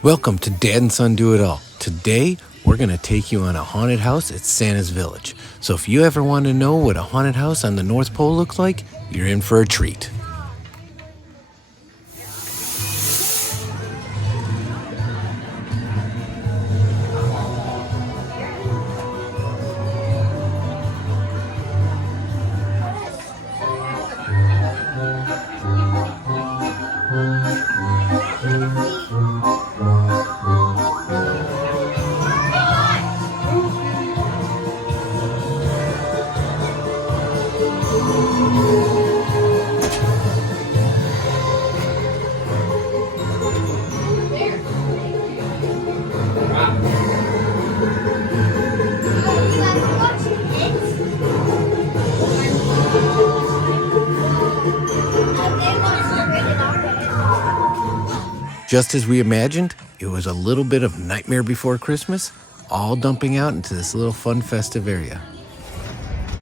Welcome to Dad and Son Do It All. Today, we're going to take you on a haunted house at Santa's Village. So if you ever want to know what a haunted house on the North Pole looks like, you're in for a treat. Just as we imagined, it was a little bit of Nightmare Before Christmas, all dumping out into this little fun festive area.